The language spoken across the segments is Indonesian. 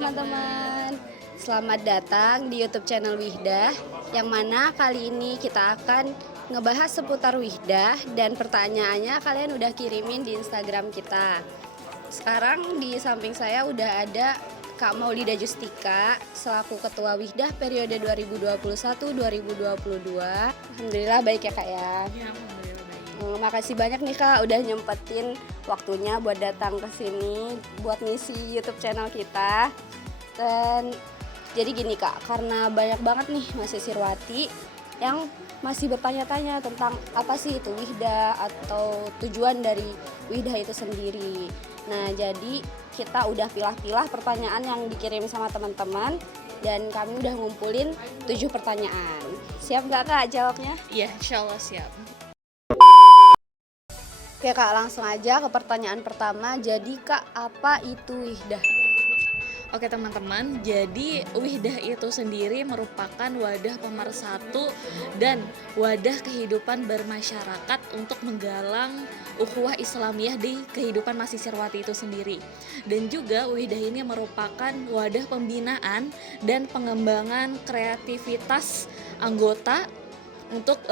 teman-teman. Selamat datang di YouTube channel Wihdah, yang mana kali ini kita akan ngebahas seputar Wihdah dan pertanyaannya kalian udah kirimin di Instagram kita. Sekarang di samping saya udah ada Kak Maulida Justika selaku Ketua Wihdah periode 2021-2022. Alhamdulillah baik ya Kak ya. Ya, alhamdulillah baik. Makasih banyak nih Kak udah nyempetin waktunya buat datang ke sini buat ngisi YouTube channel kita. Dan jadi gini Kak, karena banyak banget nih mahasiswati yang masih bertanya-tanya tentang apa sih itu Wihdah atau tujuan dari Wihdah itu sendiri. Nah, jadi kita udah pilah-pilah pertanyaan yang dikirim sama teman-teman dan kami udah ngumpulin 7 pertanyaan. Siap nggak Kak jawabnya? Iya, insya Allah siap. Oke Kak, langsung aja ke pertanyaan pertama. Jadi Kak, apa itu Wihdah? Oke teman-teman, jadi Wihdah itu sendiri merupakan wadah pemersatu dan wadah kehidupan bermasyarakat untuk menggalang ukhuwah Islamiyah di kehidupan mahasiswati itu sendiri. Dan juga Wihdah ini merupakan wadah pembinaan dan pengembangan kreativitas anggota untuk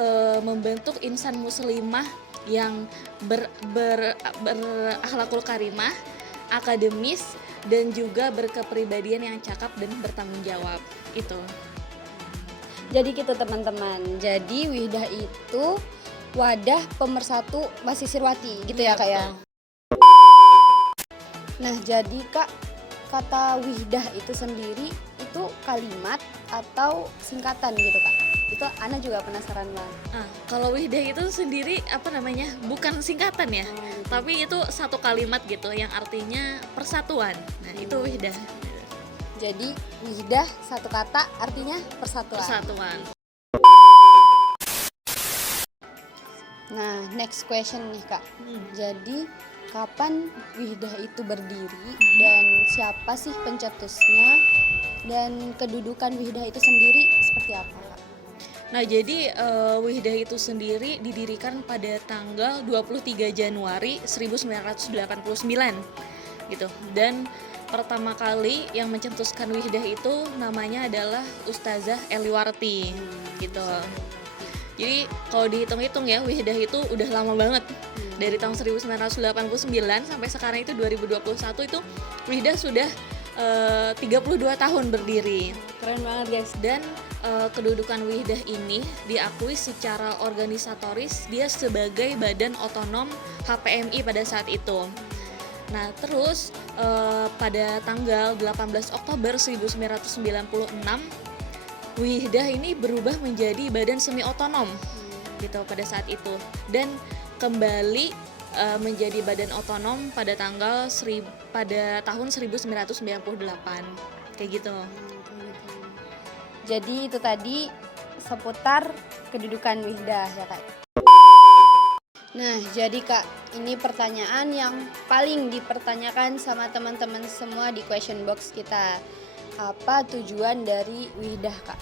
membentuk insan muslimah yang berakhlakul karimah, akademis, dan juga berkepribadian yang cakap dan bertanggung jawab. Itu. Jadi gitu teman-teman. Jadi Wihdah itu wadah pemersatu mahasiswati gitu ya Kak ya. Nah, jadi Kak, kata Wihdah itu sendiri itu kalimat atau singkatan gitu Kak? Itu Ana juga penasaran banget. Kalau Wihdah itu sendiri bukan singkatan ya, gitu. tapi itu satu kalimat gitu yang artinya persatuan. Nah, itu Wihdah. Jadi Wihdah satu kata artinya persatuan. Persatuan. Nah, next question nih Kak. Jadi kapan Wihdah itu berdiri dan siapa sih pencetusnya dan kedudukan Wihdah itu sendiri seperti apa Kak? Nah, jadi Wihdah itu sendiri didirikan pada tanggal 23 Januari 1989 gitu. Dan pertama kali yang mencetuskan Wihdah itu namanya adalah Ustazah Eliwarti gitu. Jadi kalau dihitung-hitung ya, Wihdah itu udah lama banget. Dari tahun 1989 sampai sekarang itu 2021 itu Wihdah sudah 32 tahun berdiri. Keren banget guys. Dan kedudukan Wihdah ini diakui secara organisatoris dia sebagai badan otonom HPMI pada saat itu. Nah, terus pada tanggal 18 Oktober 1996 Wihdah ini berubah menjadi badan semi otonom gitu pada saat itu dan kembali menjadi badan otonom pada tahun 1998 kayak gitu. Jadi itu tadi seputar kedudukan Wihdah ya Kak. Nah, jadi Kak, ini pertanyaan yang paling dipertanyakan sama teman-teman semua di question box kita. Apa tujuan dari Wihdah Kak?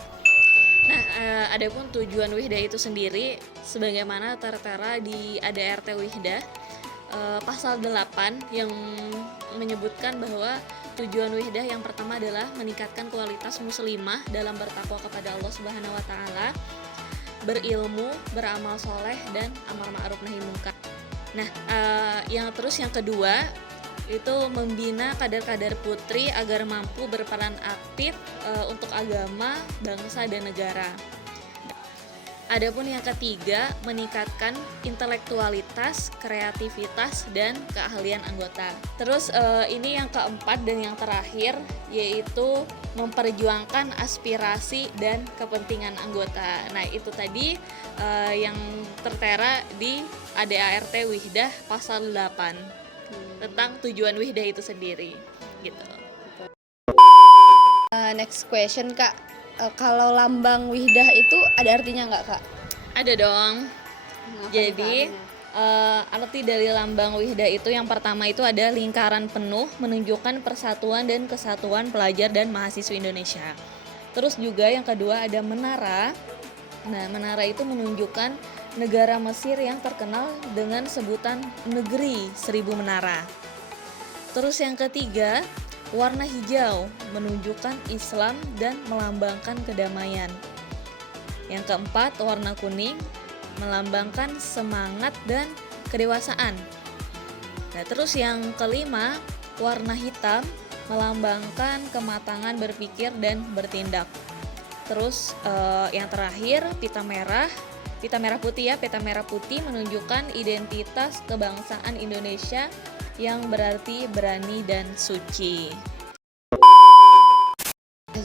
Nah, adapun tujuan Wihdah itu sendiri sebagaimana tertera di ADART Wihdah pasal 8 yang menyebutkan bahwa tujuan Wihdah yang pertama adalah meningkatkan kualitas muslimah dalam bertakwa kepada Allah Subhanahu wa taala, berilmu, beramal soleh dan amar ma'ruf nahi munkar. Nah, yang kedua itu membina kader-kader putri agar mampu berperan aktif untuk agama, bangsa dan negara. Adapun yang ketiga, meningkatkan intelektualitas, kreativitas, dan keahlian anggota. Terus ini yang keempat dan yang terakhir, yaitu memperjuangkan aspirasi dan kepentingan anggota. Nah, itu tadi yang tertera di ADART Wihdah pasal 8 tentang tujuan Wihdah itu sendiri gitu. Next question Kak. Kalau lambang Wihdah itu ada artinya nggak Kak? Ada dong. Jadi arti dari lambang Wihdah itu yang pertama itu ada lingkaran penuh menunjukkan persatuan dan kesatuan pelajar dan mahasiswa Indonesia. Terus juga yang kedua ada menara. Nah, menara itu menunjukkan negara Mesir yang terkenal dengan sebutan negeri 1000 menara. Terus yang ketiga Warna hijau menunjukkan Islam dan melambangkan kedamaian. Yang keempat, warna kuning melambangkan semangat dan kedewasaan. Nah, terus yang kelima, warna hitam melambangkan kematangan berpikir dan bertindak. Terus yang terakhir, pita merah putih pita merah putih menunjukkan identitas kebangsaan Indonesia yang berarti berani dan suci.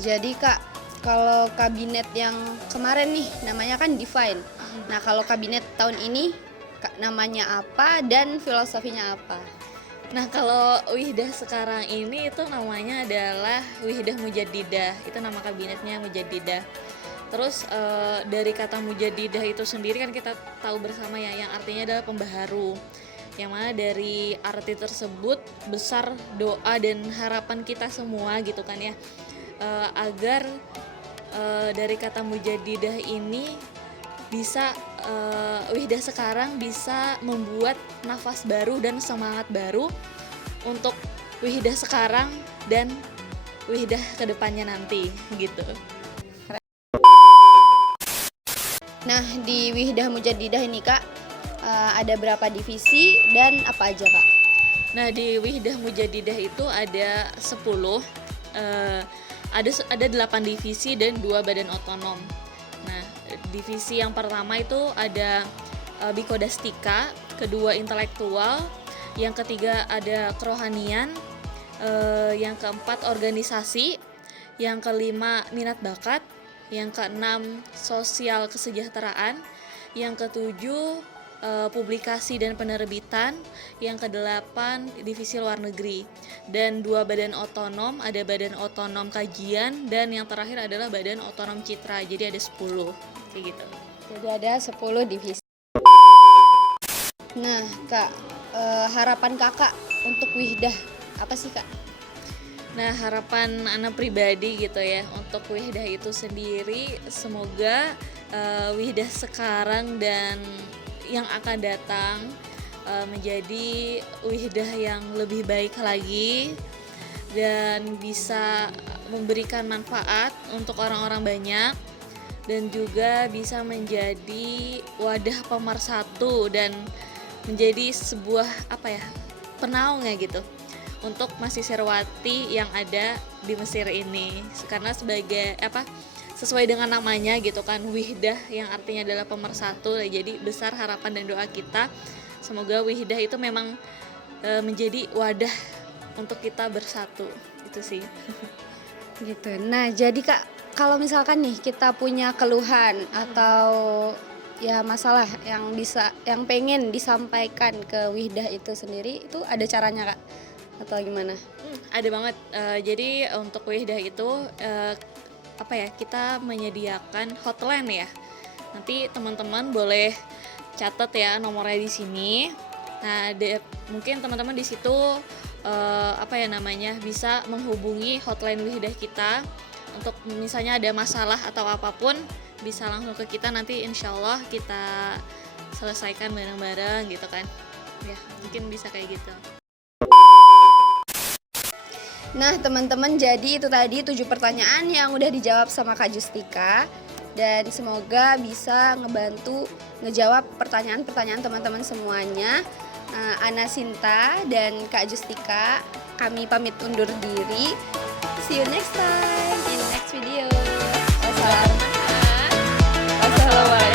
Jadi Kak, kalau kabinet yang kemarin nih namanya kan Define. Nah, kalau kabinet tahun ini namanya apa dan filosofinya apa? Nah, kalau Wihdah sekarang ini itu namanya adalah Wihdah Mujaddidah. Itu nama kabinetnya Mujaddidah. Terus dari kata Mujaddidah itu sendiri kan kita tahu bersama ya, yang artinya adalah pembaharu. Yang mana dari arti tersebut besar doa dan harapan kita semua gitu kan ya, agar dari kata Mujaddidah ini bisa Wihdah sekarang bisa membuat nafas baru dan semangat baru untuk Wihdah sekarang dan Wihdah kedepannya nanti gitu. Nah, di Wihdah Mujaddidah ini Kak, ada berapa divisi dan apa aja Kak? Nah, di Wihdah Mujaddidah itu ada 10, ada 8 divisi dan 2 badan otonom. Nah, divisi yang pertama itu ada Bikodastika, kedua intelektual, yang ketiga ada kerohanian, yang keempat organisasi, yang kelima minat bakat, yang keenam sosial kesejahteraan, yang ketujuh publikasi dan penerbitan, yang kedelapan divisi luar negeri, dan 2 badan otonom, ada badan otonom kajian, dan yang terakhir adalah badan otonom citra. Jadi ada 10 kayak gitu. Jadi ada 10 divisi. Nah Kak, harapan Kakak untuk Wihdah apa sih Kak? Nah, harapan anak pribadi gitu ya untuk Wihdah itu sendiri, semoga Wihdah sekarang dan yang akan datang menjadi Wihdah yang lebih baik lagi dan bisa memberikan manfaat untuk orang-orang banyak, dan juga bisa menjadi wadah pemersatu dan menjadi sebuah penaung ya gitu untuk mahasiswati yang ada di Mesir ini, karena sesuai dengan namanya gitu kan, Wihdah yang artinya adalah pemersatu. Jadi besar harapan dan doa kita semoga Wihdah itu memang menjadi wadah untuk kita bersatu, itu sih. Gitu. Nah, jadi Kak, kalau misalkan nih kita punya keluhan atau ya masalah yang pengen disampaikan ke Wihdah itu sendiri, itu ada caranya Kak? Atau gimana? Ada banget. Jadi untuk Wihdah itu kita menyediakan hotline ya. Nanti teman-teman boleh catat ya nomornya di sini. Nah, mungkin teman-teman di situ bisa menghubungi hotline Wihdah kita untuk misalnya ada masalah atau apapun, bisa langsung ke kita, nanti insya Allah kita selesaikan bareng-bareng gitu kan. Ya, mungkin bisa kayak gitu. Nah teman-teman, jadi itu tadi 7 pertanyaan yang udah dijawab sama Kak Justika, dan semoga bisa ngebantu ngejawab pertanyaan-pertanyaan teman-teman semuanya. Ana Sinta dan Kak Justika, kami pamit undur diri. See you next time in next video. Wassalamualaikum.